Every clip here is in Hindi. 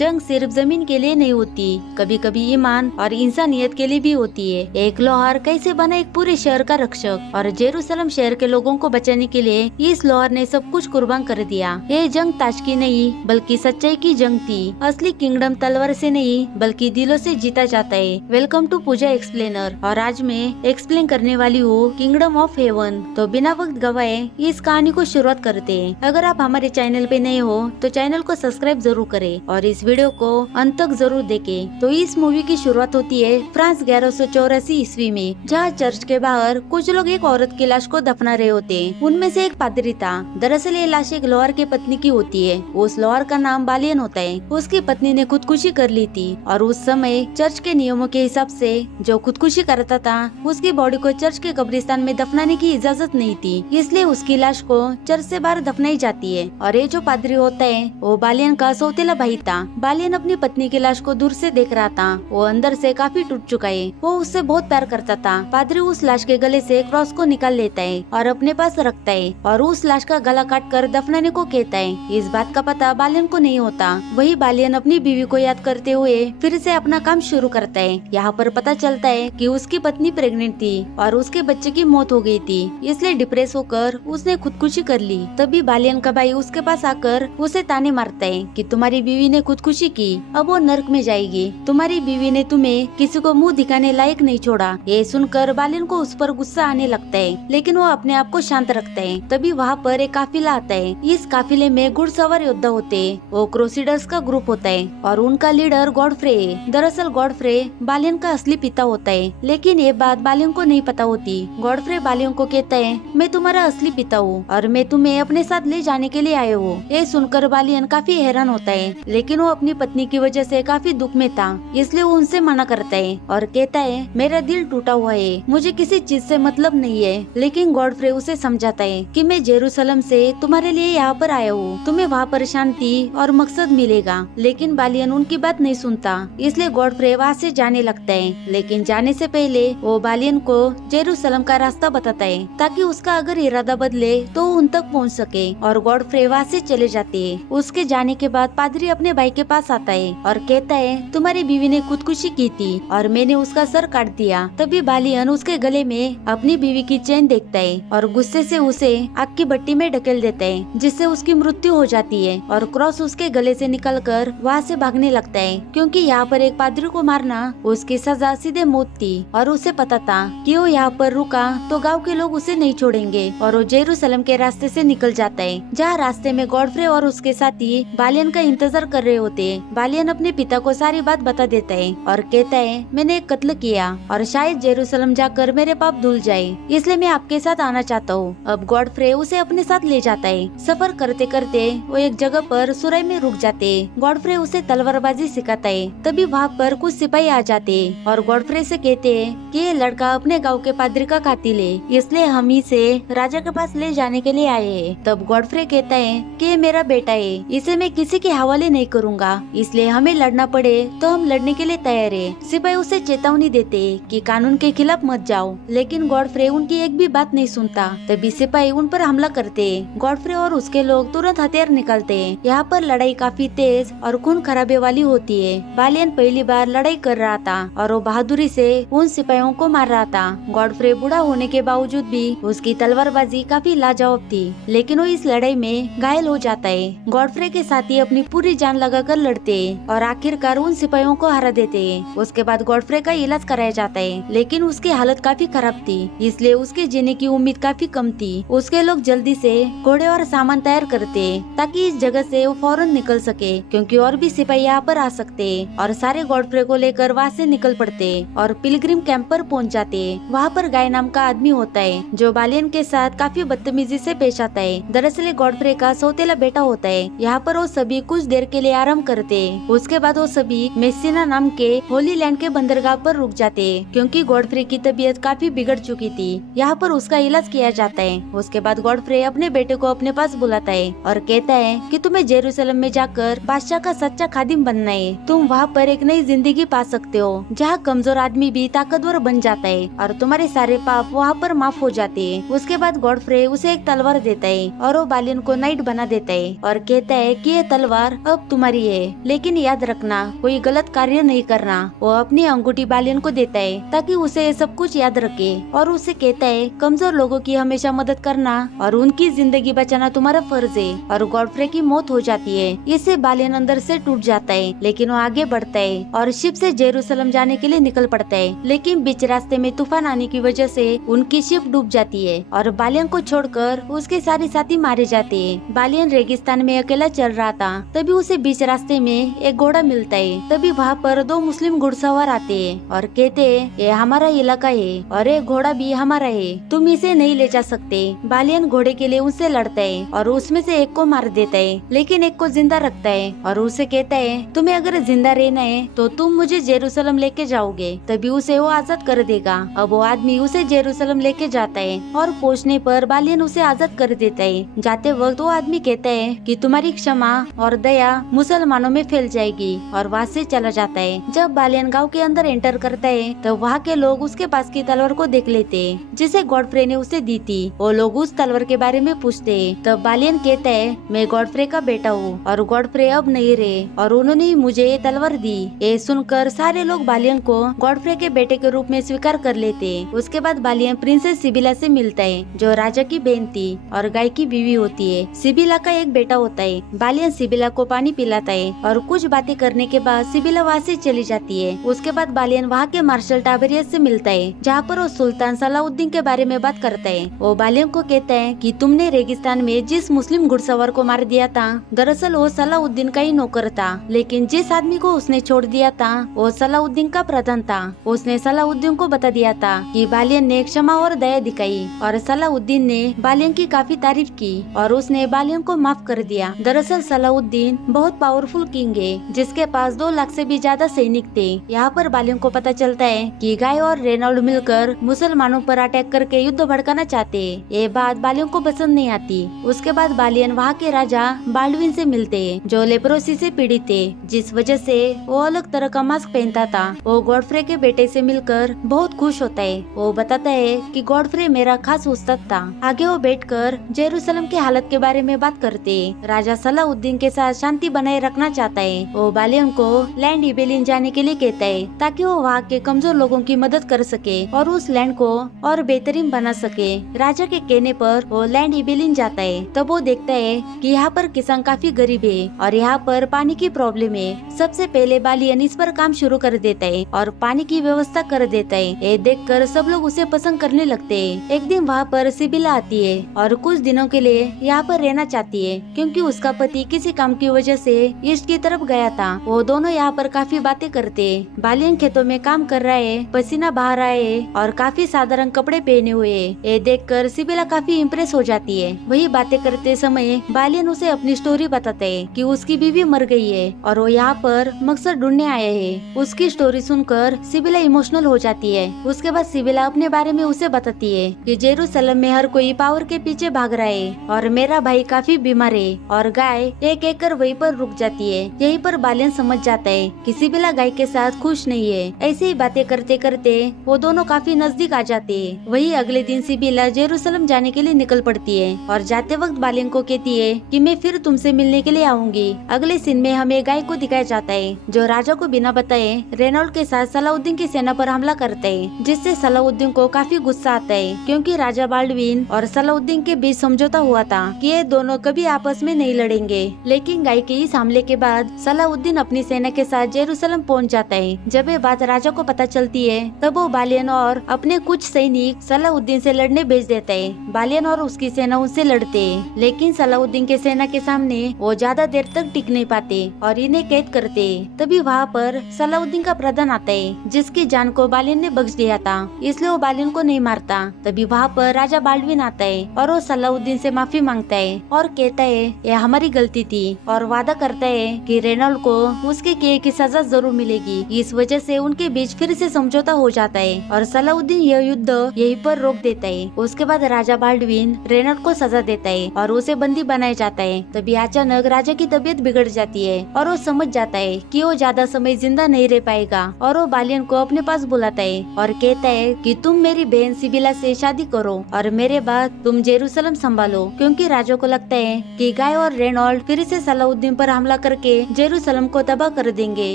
जंग सिर्फ जमीन के लिए नहीं होती, कभी कभी ईमान और इंसानियत के लिए भी होती है। एक लोहार कैसे बना एक पूरे शहर का रक्षक, और जेरूसलम शहर के लोगों को बचाने के लिए इस लोहार ने सब कुछ कुर्बान कर दिया। ये जंग ताश की नहीं बल्कि सच्चाई की जंग थी। असली किंगडम तलवार से नहीं बल्कि दिलों से जीता जाता है। वेलकम टू पूजा एक्सप्लेनर, और आज मैं एक्सप्लेन करने वाली हूँ किंगडम ऑफ हेवन। तो बिना वक्त गवाए इस कहानी को शुरुआत करते हैं। अगर आप हमारे चैनल पे नए हो तो चैनल को सब्सक्राइब जरूर करें और इस वीडियो को अंत तक जरूर देखें। तो इस मूवी की शुरुआत होती है फ्रांस 1184 ईस्वी में, जहाँ चर्च के बाहर कुछ लोग एक औरत की लाश को दफना रहे होते हैं। उनमें से एक पादरी था। दरअसल ये लाश एक लोहार की पत्नी की होती है। उस लोहार का नाम बालियन होता है। उसकी पत्नी ने खुदकुशी कर ली थी और उस समय चर्च के नियमों के हिसाब से जो खुदकुशी करता था उसकी बॉडी को चर्च के कब्रिस्तान में दफनाने की इजाजत नहीं थी, इसलिए उसकी लाश को चर्च से बाहर दफनाई जाती है। और ये जो पादरी होता है वो बालियन का सौतेला भाई था। बालियन अपनी पत्नी की लाश को दूर से देख रहा था। वो अंदर से काफी टूट चुका है। वो उससे बहुत प्यार करता था। पादरी उस लाश के गले से क्रॉस को निकाल लेता है और अपने पास रखता है और उस लाश का गला काट कर दफनाने को कहता है। इस बात का पता बालियन को नहीं होता। वही बालियन अपनी बीवी को याद करते हुए फिर से अपना काम शुरू करता है। यहाँ पर पता चलता है कि उसकी पत्नी प्रेग्नेंट थी और उसके बच्चे की मौत हो गई थी, इसलिए डिप्रेस होकर उसने खुदकुशी कर ली। तभी बालियन का भाई उसके पास आकर उसे ताने मारता है कि तुम्हारी बीवी ने खुदकुशी की, अब वो नर्क में जाएगी। तुम्हारी बीवी ने तुम्हें किसी को मुंह दिखाने लायक नहीं छोड़ा। ये सुनकर बालियन को उस पर गुस्सा आने लगता है, लेकिन वो अपने आप को शांत रखता है। तभी वहाँ पर एक काफिला आता है। इस काफिले में घुड़सवार योद्धा होते हैं। वो क्रूसेडर्स का ग्रुप होता है और उनका लीडर गॉडफ्रे है। दरअसल गॉडफ्रे बालियन का असली पिता होता है, लेकिन ये बात बालियन को नहीं पता होती। गॉडफ्रे बालियन को कहता है, मैं तुम्हारा असली पिता हूँ और मैं तुम्हें अपने साथ ले जाने के लिए आया हूँ। ये सुनकर बालियन काफी हैरान होता है, लेकिन वो अपनी पत्नी की वजह से काफी दुख में था, इसलिए वो उनसे मना करता है और कहता है, मेरा दिल टूटा हुआ है, मुझे किसी चीज से मतलब नहीं है। लेकिन गॉडफ्रे उसे समझाता है कि मैं जेरूसलम से तुम्हारे लिए यहाँ पर आया हूँ, तुम्हें वहाँ पर शांति और मकसद मिलेगा। लेकिन बालियन उनकी बात नहीं सुनता, इसलिए गॉडफ्रे वहाँ से जाने लगता है। लेकिन जाने से पहले वो बालियन को जेरूसलम का रास्ता बताता है, ताकि उसका अगर इरादा बदले तो उन तक पहुँच सके। और गॉडफ्रे वहाँ से चले जाते हैं। उसके जाने के बाद पादरी अपने भाई के पास आता है और कहता है, तुम्हारी बीवी ने खुदकुशी की थी और मैंने उसका सर काट दिया। तभी बालियन उसके गले में अपनी बीवी की चेन देखता है और गुस्से से उसे आग की भट्टी में ढकेल देता है, जिससे उसकी मृत्यु हो जाती है। और क्रॉस उसके गले से निकलकर वहाँ से भागने लगता है, क्योंकि यहाँ पर एक पादरी को मारना उसकी सजा सीधे मौत थी। और उसे पता था कि वो यहाँ पर रुका तो गाँव के लोग उसे नहीं छोड़ेंगे, और वो जेरूसलम के रास्ते से निकल जाता है, जहाँ रास्ते में गॉडफ्रे और उसके साथी बालियन का इंतजार कर रहे होते हैं। बालियन अपने पिता को सारी बात बता देता है और कहता है, मैंने एक कत्ल किया और शायद जेरूसलम जाकर मेरे पाप धुल जाए, इसलिए मैं आपके साथ आना चाहता हूँ। अब गॉडफ्रे उसे अपने साथ ले जाता है। सफर करते करते वो एक जगह पर सुराई में रुक जाते हैं। गॉडफ्रे उसे तलवारबाजी सिखाता है। तभी वहाँ पर कुछ सिपाही आ जाते हैं और गॉडफ्रे से कहते हैं कि ये लड़का अपने गाँव के पादरी का कातिल है, इसलिए हम इसे राजा के पास ले जाने के लिए आए हैं। तब गॉडफ्रे कहता है कि ये मेरा बेटा है, इसे मैं किसी के हवाले नहीं करूँगा, इसलिए हमें लड़ना पड़े तो हम लड़ने के लिए तैयार है। सिपाही उसे चेतावनी देते कि कानून के खिलाफ मत जाओ, लेकिन गॉडफ्रे उनकी एक भी बात नहीं सुनता। तभी सिपाही उन पर हमला करते हैं। गॉडफ्रे और उसके लोग तुरंत हथियार निकालते हैं। यहाँ पर लड़ाई काफी तेज और खून खराबे वाली होती है। बालियन पहली बार लड़ाई कर रहा था और वो बहादुरी से उन सिपाहियों को मार रहा था। गॉडफ्रे बूढ़ा होने के बावजूद भी उसकी तलवारबाजी काफी लाजवाब थी, लेकिन वो इस लड़ाई में घायल हो जाता है। गॉडफ्रे के साथी अपनी पूरी जान लगाकर लड़ते हैं और आखिरकार उन सिपाहियों को हरा देते हैं। उसके बाद गॉडफ्रे का इलाज कराया जाता है, लेकिन उसकी हालत काफी खराब थी, इसलिए उसके जीने की उम्मीद काफी कम थी। उसके लोग जल्दी से घोड़े और सामान तैयार करते हैं ताकि इस जगह से वो फौरन निकल सके, क्योंकि और भी सिपाही यहाँ पर आ सकते हैं। और सारे गॉडफ्रे को लेकर वहाँ से निकल पड़ते हैं और पिलग्रिम कैंप पर पहुँच जाते हैं। वहाँ पर गाय नाम का आदमी होता है जो बालियन के साथ काफी बदतमीजी से पेश आता है। दरअसल गॉडफ्रे का सौतेला बेटा होता है। यहाँ पर वो सभी कुछ देर के लिए आराम करते हैं। उसके बाद वो सभी मेसिना नाम के होली लैंड के बंदरगाह पर रुक जाते हैं, क्योंकि गॉडफ्रे की तबीयत काफी बिगड़ चुकी थी। यहाँ पर उसका इलाज किया जाता है। उसके बाद गॉडफ्रे अपने बेटे को अपने पास बुलाता है और कहता है कि तुम्हें जेरूसलम में जाकर बादशाह का सच्चा खादिम बनना है। तुम वहाँ पर एक नई जिंदगी पा सकते हो, जहाँ कमजोर आदमी भी ताकतवर बन जाता है और तुम्हारे सारे पाप वहाँ पर माफ हो जाते हैं। उसके बाद गॉडफ्रे उसे एक तलवार देता है और वो बालियन को नाइट बना देता है और कहता है कि ये तलवार अब तुम्हारी है, लेकिन याद रखना कोई गलत कार्य नहीं करना। वो अपनी अंगूठी बालियन को देता है ताकि उसे ये सब कुछ याद रखे और उसे कहता है कमजोर लोगों की हमेशा मदद करना और उनकी जिंदगी बचाना तुम्हारा फर्ज है। और गॉडफ्रे की मौत हो जाती है। इससे बालियन अंदर से टूट जाता है, लेकिन वो आगे बढ़ता है और शिप से जेरूसलम जाने के लिए निकल पड़ता है। लेकिन बीच रास्ते में तूफान आने की वजह से उनकी शिप डूब जाती है और बालियन को छोड़कर उसके सारे साथी मारे जाते हैं। बालियन रेगिस्तान में अकेला चल रहा था, तभी उसे बीच रास्ते में एक घोड़ा मिलता है। तभी वहाँ पर दो मुस्लिम घुड़सवार आते हैं और कहते हैं ये हमारा इलाका है और एक घोड़ा भी हमारा है, तुम इसे नहीं ले जा सकते। बालियन घोड़े के लिए उनसे लड़ता है और उसमें से एक को मार देता है, लेकिन एक को जिंदा रखता है और उसे कहता है तुम्हें अगर जिंदा रहना है तो तुम मुझे जेरूसलम लेके जाओगे, तभी उसे वो आजाद कर देगा। अब वो आदमी उसे जेरूसलम लेके जाता है और पहुंचने पर बालियन उसे आजाद कर देता है। जाते वक्त वो आदमी कहता है कि तुम्हारी क्षमा और दया मुसलमानों में फैल जाएगी और वहाँ से चला जाता है। जब बालियन गांव के अंदर एंटर करता है तो वहाँ के लोग उसके पास की तलवार को देख लेते हैं जिसे गॉडफ्रे ने उसे दी थी। वो लोग उस तलवार के बारे में पूछते हैं। तब बालियन कहता है मैं गॉडफ्रे का बेटा हूँ और गॉडफ्रे अब नहीं रहे और उन्होंने ही मुझे ये तलवार दी। ये सुनकर सारे लोग बालियन को गॉडफ्रे के बेटे के रूप में स्वीकार कर लेते हैं। उसके बाद बालियन प्रिंसेस सिबिला से मिलता है जो राजा की बहन थी और गाय की बीवी होती है। सिबिला का एक बेटा होता है। बालियन सिबिला को पानी पिलाता है और कुछ बातें करने के बाद सिबिला वहाँ से चली जाती है। उसके बाद बालियन वहाँ के मार्शल टाबरियस से मिलता है जहाँ पर वो सुल्तान सलाउद्दीन के बारे में बात करता है। वो बालियन को कहता है कि तुमने रेगिस्तान में जिस मुस्लिम घुड़सवार को मार दिया था दरअसल वो सलाउद्दीन का ही नौकर था, लेकिन जिस आदमी को उसने छोड़ दिया था वो सलाउद्दीन का प्रधान था। उसने सलाउद्दीन को बता दिया था कि बालियन ने क्षमा और दया दिखाई और सलाउद्दीन ने बालियन की काफी तारीफ की और उसने बालियन को माफ कर दिया। दरअसल सलाउद्दीन बहुत पावरफुल किंग है जिसके पास 2 लाख से भी ज्यादा सैनिक थे। यहाँ पर बालियन को पता चलता है कि गाय और रेनॉल्ड मिलकर मुसलमानों पर अटैक करके युद्ध भड़काना चाहते हैं। ये बात बालियन को पसंद नहीं आती। उसके बाद बालियन वहाँ के राजा बाल्डविन से मिलते हैं जो लेप्रोसी से पीड़ित थे, जिस वजह से वो अलग तरह का मास्क पहनता था। वो गॉडफ्रे के बेटे से मिलकर बहुत खुश होता है। वो बताता है कि गॉडफ्रे मेरा खास उस्ताद था। आगे वो बैठकर जेरूसलम की हालत के बारे में बात करते हैं। राजा सलाउद्दीन के साथ शांति बनाए रखना चाहता है। वो बालियन को लैंड इबेलिन जाने के लिए कहता है ताकि वो वहाँ के कमजोर लोगों की मदद कर सके और उस लैंड को और बेहतरीन बना सके। राजा के कहने पर वो लैंड इबेलिन जाता है। तब वो देखता है कि यहाँ पर किसान काफी गरीब है और यहाँ पर पानी की प्रॉब्लम है। सबसे पहले बालियन इस पर काम शुरू कर देता है और पानी की व्यवस्था कर देता है। ये देखकर सब लोग उसे पसंद करने लगते हैं। एक दिन वहाँ पर सिबिला आती है और कुछ दिनों के लिए यहाँ पर रहना चाहती है क्योंकि उसका पति किसी काम की वजह से ईस्ट की तरफ गया था। वो दोनों यहाँ पर काफी बातें करते हैं। बालियन खेतों में काम कर रहा है, पसीना बहा रहा है और काफी साधारण कपड़े पहने हुए है। ये देखकर सिबिला काफी इम्प्रेस हो जाती है। वही बातें करते समय बालियन उसे अपनी स्टोरी बताते है कि उसकी बीवी मर गई है और वो यहाँ पर मकसद ढूंढने आए हैं। उसकी स्टोरी सुनकर सिबिला इमोशनल हो जाती है। उसके बाद सिबिला अपने बारे में उसे बताती है कि जेरूसलम में हर कोई पावर के पीछे भाग रहा है और मेरा भाई काफी बीमार है और गाय एक एक कर वहीं पर रुक जाती है। यहीं पर बालियन समझ जाता है कि सिबिला गाय के साथ खुश नहीं है। ऐसी ही बातें करते करते वो दोनों काफी नजदीक आ जाते हैं। वही अगले दिन सिबिला जेरूसलम जाने के लिए निकल पड़ती है और जाते वक्त बालियन को कहती है कि मैं फिर तुमसे मिलने के लिए आऊंगी। अगले सीन में हमें गाय को दिखाया जाता है जो राजा को बिना बताए रेनॉल्ड के साथ सलाउद्दीन की सेना पर हमला करता है, जिससे सलाउद्दीन को काफी गुस्सा आता है क्योंकि राजा बाल्डविन और सलाउद्दीन के बीच समझौता हुआ था कि ये दोनों कभी आपस में नहीं लड़ेंगे। लेकिन गाय के इस हमले के बाद सलाउद्दीन अपनी सेना के साथ जेरूसलम पहुंच जाता है। जब ये बात राजा को पता चलती है तब वो बालियन और अपने कुछ सैनिक सलाउद्दीन से लड़ने भेज देता है। बालियन और उसकी सेना उनसे लड़ते हैं, लेकिन सलाउद्दीन के सेना के सामने वो ज्यादा देर तक टिक नहीं पाते और इन्हें कैद करते। तभी वहाँ पर सलाउद्दीन का प्रधान आता है जिसकी जान को बालियन ने बख्श दिया था, इसलिए वो बालियन को नहीं मारता। तभी वहाँ पर राजा बाल्डविन आता है और वो सलाउद्दीन से माफी मांगता है और कहता है ये हमारी गलती थी और वादा करता है कि रेनॉल्ड को उसके किए की सजा जरूर मिलेगी। इस वजह से उनके बीच फिर से समझौता हो जाता है और सलाउद्दीन यह युद्ध यहीं पर रोक देता है। उसके बाद राजा बाल्डविन रेनॉल्ड को सजा देता है और उसे बंदी बनाया जाता है। तभी अचानक राजा की तबीयत बिगड़ जाती है और वो समझ जाता है कि वो ज्यादा समय जिंदा नहीं रह पाएगा और वो बालियन को अपने पास बुलाता है और कहता है कि तुम मेरी बहन सिबिला से शादी करो और मेरे बाद तुम जेरूसलम संभालो, क्योंकि राजा को लगता है कि गाय और रेनॉल्ड फिर से सलाउद्दीन पर हमला हमला करके जेरूसलम को तबाह कर देंगे।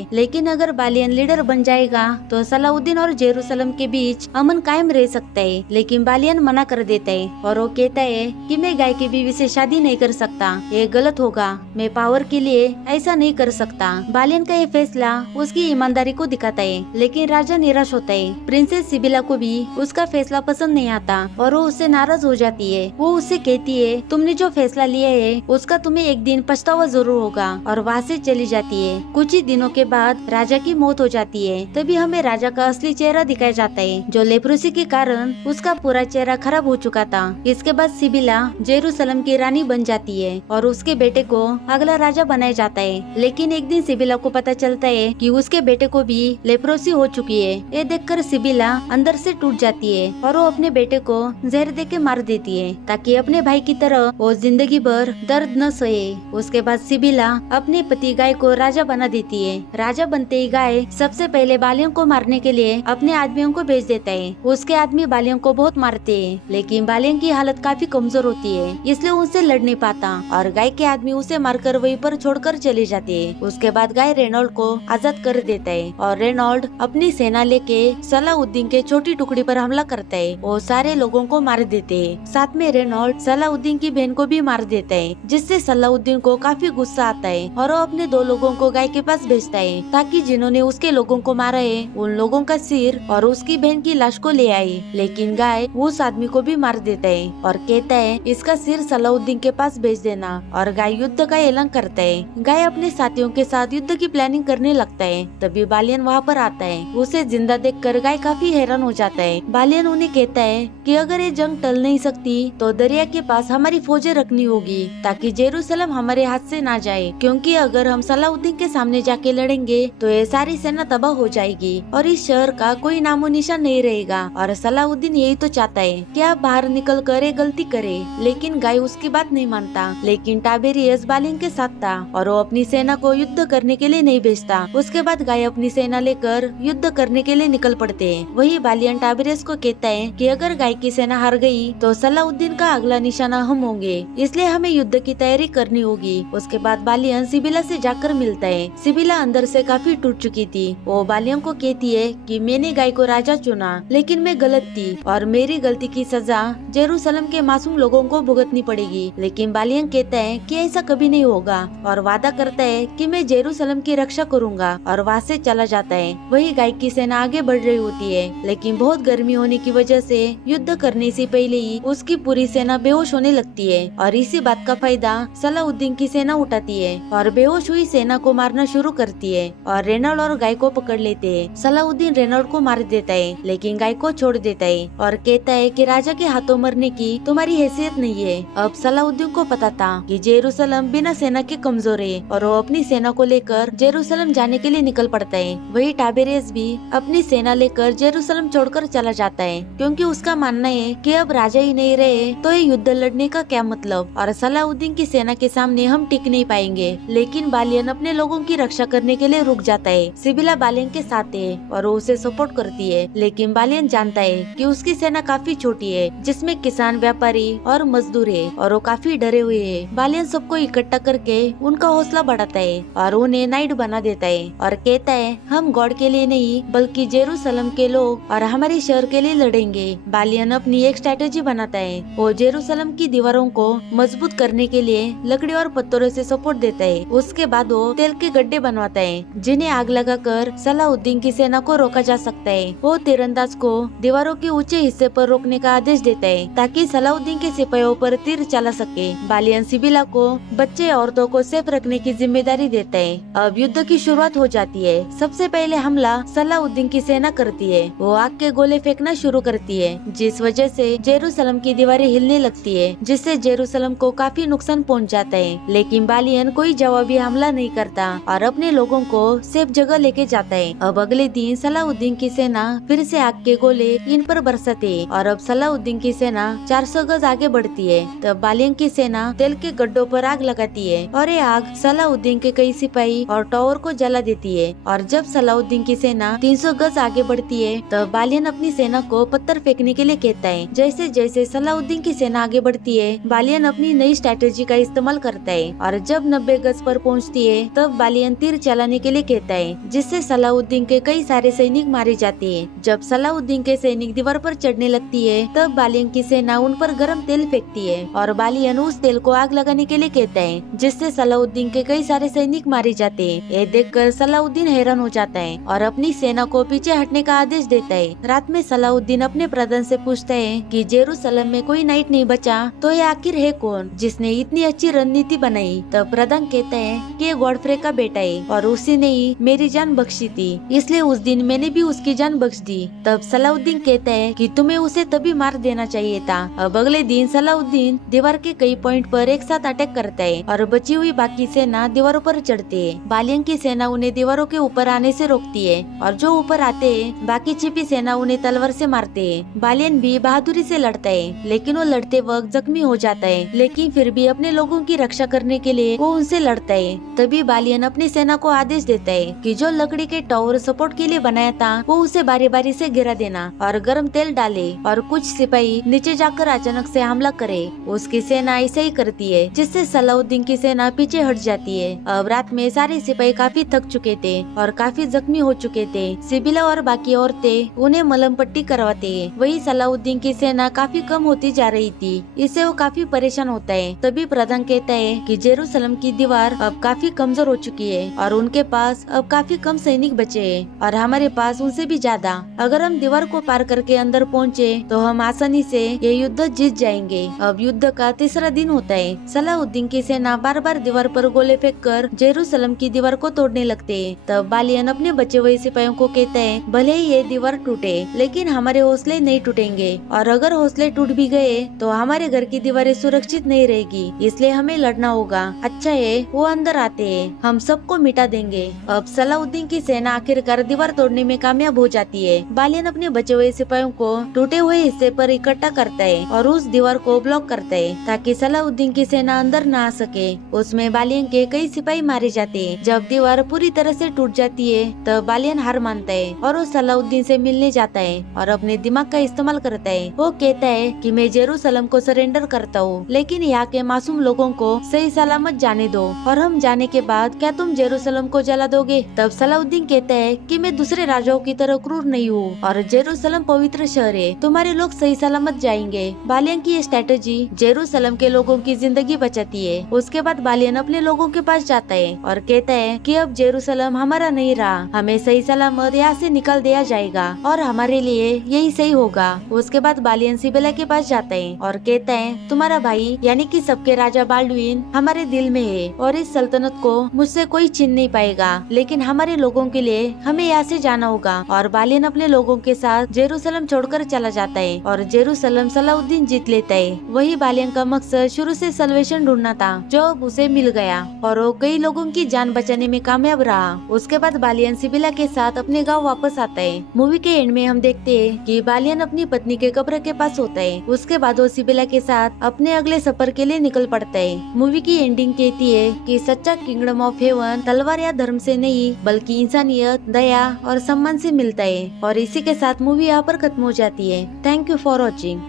लेकिन अगर बालियन लीडर बन जाएगा तो सलाउद्दीन और जेरूसलम के बीच अमन कायम रह सकता है। लेकिन बालियन मना कर देता है और वो कहता है कि मैं गाय की बीवी से शादी नहीं कर सकता, ये गलत होगा, मैं पावर के लिए ऐसा नहीं कर सकता। बालियन का ये फैसला उसकी ईमानदारी को दिखाता है। लेकिन राजा निराश होता है। प्रिंसेस सिबिला को भी उसका फैसला पसंद नहीं आता और वो उससे नाराज हो जाती है। वो उससे कहती है तुमने जो फैसला लिया है उसका तुम्हें एक दिन पछतावा जरूर होगा, और वहाँ से चली जाती है। कुछ ही दिनों के बाद राजा की मौत हो जाती है। तभी हमें राजा का असली चेहरा दिखाया जाता है, जो लेप्रोसी के कारण उसका पूरा चेहरा खराब हो चुका था। इसके बाद सिबिला जेरूसलम की रानी बन जाती है और उसके बेटे को अगला राजा बनाया जाता है। लेकिन एक दिन सिबिला को पता चलता है कि उसके बेटे को भी लेप्रोसी हो चुकी है। ये देखकर सिबिला अंदर से टूट जाती है और वो अपने बेटे को जहर देके मार देती है, ताकि अपने भाई की तरह वो जिंदगी भर दर्द न सहे। उसके बाद सिबिला अपने पति गाय को राजा बना देती है। राजा बनते ही गाय सबसे पहले बालियों को मारने के लिए अपने आदमियों को भेज देता है। उसके आदमी बालियों को बहुत मारते हैं, लेकिन बालियों की हालत काफी कमजोर होती है, इसलिए उनसे लड़ नहीं पाता और गाय के आदमी उसे मारकर वहीं पर छोड़कर चले जाते हैं। उसके बाद गाय रेनॉल्ड को आजाद कर देता है और रेनॉल्ड अपनी सेना लेके सलाउद्दीन के छोटी टुकड़ी पर हमला करता है। वो सारे लोगों को मार देते हैं। साथ में रेनॉल्ड सलाउद्दीन की बहन को भी मार देता है, जिससे सलाउद्दीन को काफी गुस्सा आता है और वो अपने 2 लोगों को गाय के पास भेजता है, ताकि जिन्होंने उसके लोगों को मारा है उन लोगों का सिर और उसकी बहन की लाश को ले आए। लेकिन गाय उस आदमी को भी मार देता है और कहता है इसका सिर सलाउद्दीन के पास भेज देना, और गाय युद्ध का ऐलान करता है। गाय अपने साथियों के साथ युद्ध की प्लानिंग करने लगता है। तभी बालियन वहाँ पर आता है। उसे जिंदा देखकर गाय काफी हैरान हो जाता है। बालियन उन्हें कहता है कि अगर ये जंग टल नहीं सकती तो दरिया के पास हमारी फौजें रखनी होगी, ताकि जेरूसलम हमारे हाथ से ना जाए, क्योंकि अगर हम सलाउद्दीन के सामने जाके लड़ेंगे तो ये सारी सेना तबाह हो जाएगी और इस शहर का कोई नामो निशान नहीं रहेगा। और सलाउद्दीन यही तो चाहता है कि आप बाहर निकल कर ये गलती करे। लेकिन गाय उसकी बात नहीं मानता। लेकिन टाबेरियस बालियन के साथ था और वो अपनी सेना को युद्ध करने के लिए नहीं भेजता। उसके बाद गाय अपनी सेना लेकर युद्ध करने के लिए निकल पड़ते हैं। वही बालियन टाबेरियस को कहता है कि अगर गाय की सेना हार गई तो सलाउद्दीन का अगला निशाना हम होंगे, इसलिए हमें युद्ध की तैयारी करनी होगी। उसके बाद बालियन सिबिला से जाकर मिलता है। सिबिला अंदर से काफी टूट चुकी थी। वो बालियन को कहती है कि मैंने गाय को राजा चुना, लेकिन मैं गलत थी और मेरी गलती की सजा जेरूसलम के मासूम लोगों को भुगतनी पड़ेगी। लेकिन बालियन कहता है कि ऐसा कभी नहीं होगा और वादा करता है कि मैं जेरूसलम की रक्षा करूंगा, और वहाँ से चला जाता है। वही गाय की सेना आगे बढ़ रही होती है, लेकिन बहुत गर्मी होने की वजह से युद्ध करने से पहले ही उसकी पूरी सेना बेहोश होने लगती है। और इसी बात का फायदा सलाउद्दीन की सेना उठाती है और बेहोश हुई सेना को मारना शुरू करती है और रेनॉल्ड और गाय को पकड़ लेते हैं। सलाउद्दीन रेनॉल्ड को मार देता है, लेकिन गाय को छोड़ देता है और कहता है कि राजा के हाथों मरने की तुम्हारी हैसियत नहीं है। अब सलाउद्दीन को पता था कि जेरूसलम बिना सेना के कमजोर है और वो अपनी सेना को लेकर जेरूसलम जाने के लिए निकल पड़ता है। वही टाबेरियस भी अपनी सेना लेकर जेरूसलम छोड़कर चला जाता है, क्योंकि उसका मानना है कि अब राजा ही नहीं रहे तो ये युद्ध लड़ने का क्या मतलब, और सलाउद्दीन की सेना के सामने हम टिक नहीं पाएंगे। लेकिन बालियन अपने लोगों की रक्षा करने के लिए रुक जाता है। सिबिला बालियन के साथ है और वो उसे सपोर्ट करती है, लेकिन बालियन जानता है कि उसकी सेना काफी छोटी है, जिसमें किसान, व्यापारी और मजदूर है और वो काफी डरे हुए है। बालियन सबको इकट्ठा करके उनका हौसला बढ़ाता है और उन्हें नाइट बना देता है और कहता है हम गॉड के लिए नहीं बल्कि जेरूसलम के लोग और हमारे शहर के लिए लड़ेंगे। बालियन अपनी एक स्ट्रेटेजी बनाता है। वो जेरूसलम की दीवारों को मजबूत करने के लिए लकड़ी और पत्थरों से सपोर्ट देता है। उसके बाद वो तेल के गड्ढे बनवाता है, जिन्हें आग लगाकर सलाउद्दीन की सेना को रोका जा सकता है। वो तीरंदाज को दीवारों के ऊंचे हिस्से पर रोकने का आदेश देता है, ताकि सलाउद्दीन के सिपाहियों पर तीर चला सके। बालियन सिबिला को बच्चे औरतों को सेफ रखने की जिम्मेदारी देता है। अब युद्ध की शुरुआत हो जाती है। सबसे पहले हमला सलाउद्दीन की सेना करती है। वो आग के गोले फेंकना शुरू करती है, जिस वजह से जेरूसलम की दीवारें हिलने लगती है, जिससे जेरूसलम को काफी नुकसान पहुंच जाता है। लेकिन बालियन कोई जवाबी हमला नहीं करता और अपने लोगों को सेफ जगह लेके जाता है। अब अगले दिन सलाउद्दीन की सेना फिर से आग के गोले इन पर बरसाते हैं और अब सलाउद्दीन की सेना 400 गज आगे बढ़ती है। तब बालियन की सेना तेल के गड्ढों पर आग लगाती है और ये आग सलाउद्दीन के कई सिपाही और टावर को जला देती है। और जब सलाउद्दीन की सेना 300 गज आगे बढ़ती है तब बालियन अपनी सेना को पत्थर फेंकने के लिए कहता है। जैसे जैसे सलाउद्दीन की सेना आगे बढ़ती है, बालियन अपनी नई स्ट्रेटेजी का इस्तेमाल करता है और जब 90 गज पर पहुंचती है तब बालियन तीर चलाने के लिए कहता है, जिससे सलाउद्दीन के कई सारे सैनिक मारे जाते हैं। जब सलाउद्दीन के सैनिक दीवार पर चढ़ने लगती है तब बालियन की सेना उन पर गर्म तेल फेंकती है और बालियन उस तेल को आग लगाने के लिए कहता है, जिससे सलाउद्दीन के कई सारे सैनिक मारे जाते हैं। ये देखकर सलाउद्दीन हैरान हो जाता है और अपनी सेना को पीछे हटने का आदेश देता है। रात में सलाउद्दीन अपने प्रधान से पूछता है कि जेरूसलम में कोई नाइट नहीं बचा तो ये आखिर है कौन जिसने इतनी अच्छी रणनीति बनाई। तब प्रधान कहता है कि ये गॉडफ्रे का बेटा है और उसी ने ही मेरी जान बख्शी थी, इसलिए उस दिन मैंने भी उसकी जान बख्श दी। तब सलाउद्दीन कहता है कि तुम्हें उसे तभी मार देना चाहिए था। अब अगले दिन सलाउद्दीन दीवार के कई पॉइंट पर एक साथ अटैक करता है और बची हुई बाकी सेना दीवारों पर चढ़ती है। बालियन की सेना उन्हें दीवारों के ऊपर आने से रोकती है और जो ऊपर आते हैं बाकी छिपी सेना उन्हें तलवार से मारते हैं। बालियन भी बहादुरी से लड़ता है, लेकिन वो लड़ते वक्त जख्मी हो जाता है, लेकिन फिर भी अपने लोगों की रक्षा करने के लिए वो उनसे लड़ता है। तभी बालियन अपनी सेना को आदेश देता है कि जो लकड़ी के टावर सपोर्ट के लिए बनाया था वो उसे बारी बारी से गिरा देना और गर्म तेल डाले और कुछ सिपाही नीचे जाकर अचानक से हमला करे। उसकी सेना ऐसे ही करती है, जिससे सलाउद्दीन की सेना पीछे हट जाती है। अब रात में सारे सिपाही काफी थक चुके थे और काफी जख्मी हो चुके थे। सिबिला और बाकी औरतें उन्हें मलहम पट्टी करवाते हैं। वही सलाउद्दीन की सेना काफी कम होती जा रही थी, इससे वो काफी परेशान होता है। तभी प्रधान कहता है कि जेरूसलम की दीवार अब काफी कमजोर हो चुकी है और उनके पास अब काफी कम सैनिक बचे हैं और हमारे पास उनसे भी ज्यादा। अगर हम दीवार को पार करके अंदर पहुँचे तो हम आसानी से ये युद्ध जीत जाएंगे। अब युद्ध का तीसरा दिन होता है। सलाउद्दीन की सेना बार बार दीवार पर गोले फेंक कर जेरूसलम की दीवार को तोड़ने लगते हैं। तब बालियन अपने बचे हुए सिपाहियों को कहता है, भले ही ये दीवार टूटे लेकिन हमारे हौसले नहीं टूटेंगे और अगर हौसले टूट भी गए तो हमारे घर की दीवारें सुरक्षित नहीं रहेगी, इसलिए हमें लड़ना होगा। अच्छा है वो अंदर आते हैं, हम सबको मिटा देंगे। अब सलाउद्दीन की सेना आखिरकार दीवार तोड़ने में कामयाब हो जाती है। बालियन अपने बचे हुए सिपाहियों को टूटे हुए हिस्से पर इकट्ठा करता है और उस दीवार को ब्लॉक करता है ताकि सलाउद्दीन की सेना अंदर न आ सके। उसमें बालियन के कई सिपाही मारे जाते हैं। जब दीवार पूरी तरह से टूट जाती है तब बालियन हार मानता है और वो सलाउद्दीन से मिलने जाता है और अपने दिमाग का इस्तेमाल करता है। वो कहता है कि मैं जेरूसलम को सरेंडर करता हूँ, लेकिन यहाँ के मासूम लोगों को सही सलामत जाने दो और हम जाने के बाद क्या तुम जेरूसलम को जला दोगे? तब सलाउद्दीन कहता है कि मैं दूसरे राजाओं की तरह क्रूर नहीं हूँ और जेरूसलम पवित्र शहर है, तुम्हारे लोग सही सलामत जाएंगे। बालियन की ये स्ट्रेटेजी जेरूसलम के लोगों की जिंदगी बचाती है। उसके बाद बालियन अपने लोगों के पास जाता है और कहता है कि अब जेरूसलम हमारा नहीं रहा, हमें सही सलामत यहाँ से निकाल दिया जाएगा और हमारे लिए यही सही होगा। उसके बाद बालियन सिबिला के पास जाता है और कहता है, तुम्हारा भाई यानी कि सबके राजा बाल्डुइन हमारे दिल में है और इस सल्तनत को मुझसे कोई छीन नहीं पाएगा, लेकिन हमारे लोगों के लिए हमें यहाँ से जाना होगा। और बालियन अपने लोगों के साथ जेरूसलम छोड़कर चला जाता है और जेरूसलम सलाउद्दीन जीत लेता है। वही बालियन का मकसद शुरू से सल्वेशन ढूंढना था, जो अब उसे मिल गया और वो कई लोगों की जान बचाने में कामयाब रहा। उसके बाद बालियन सिबिला के साथ अपने गाँव वापस आता है। मूवी के एंड में हम देखते हैं कि बालियन अपनी पत्नी के कब्र के पास होता है। उसके बाद वो सिबिला के साथ अपने अगले सफर के लिए निकल पड़ता है। मूवी की एंडिंग कहती है कि सच्चा किंगडम ऑफ हेवन तलवार या धर्म से नहीं बल्कि इंसानियत, दया और सम्मान से मिलता है। और इसी के साथ मूवी यहाँ पर खत्म हो जाती है। Thank you for watching.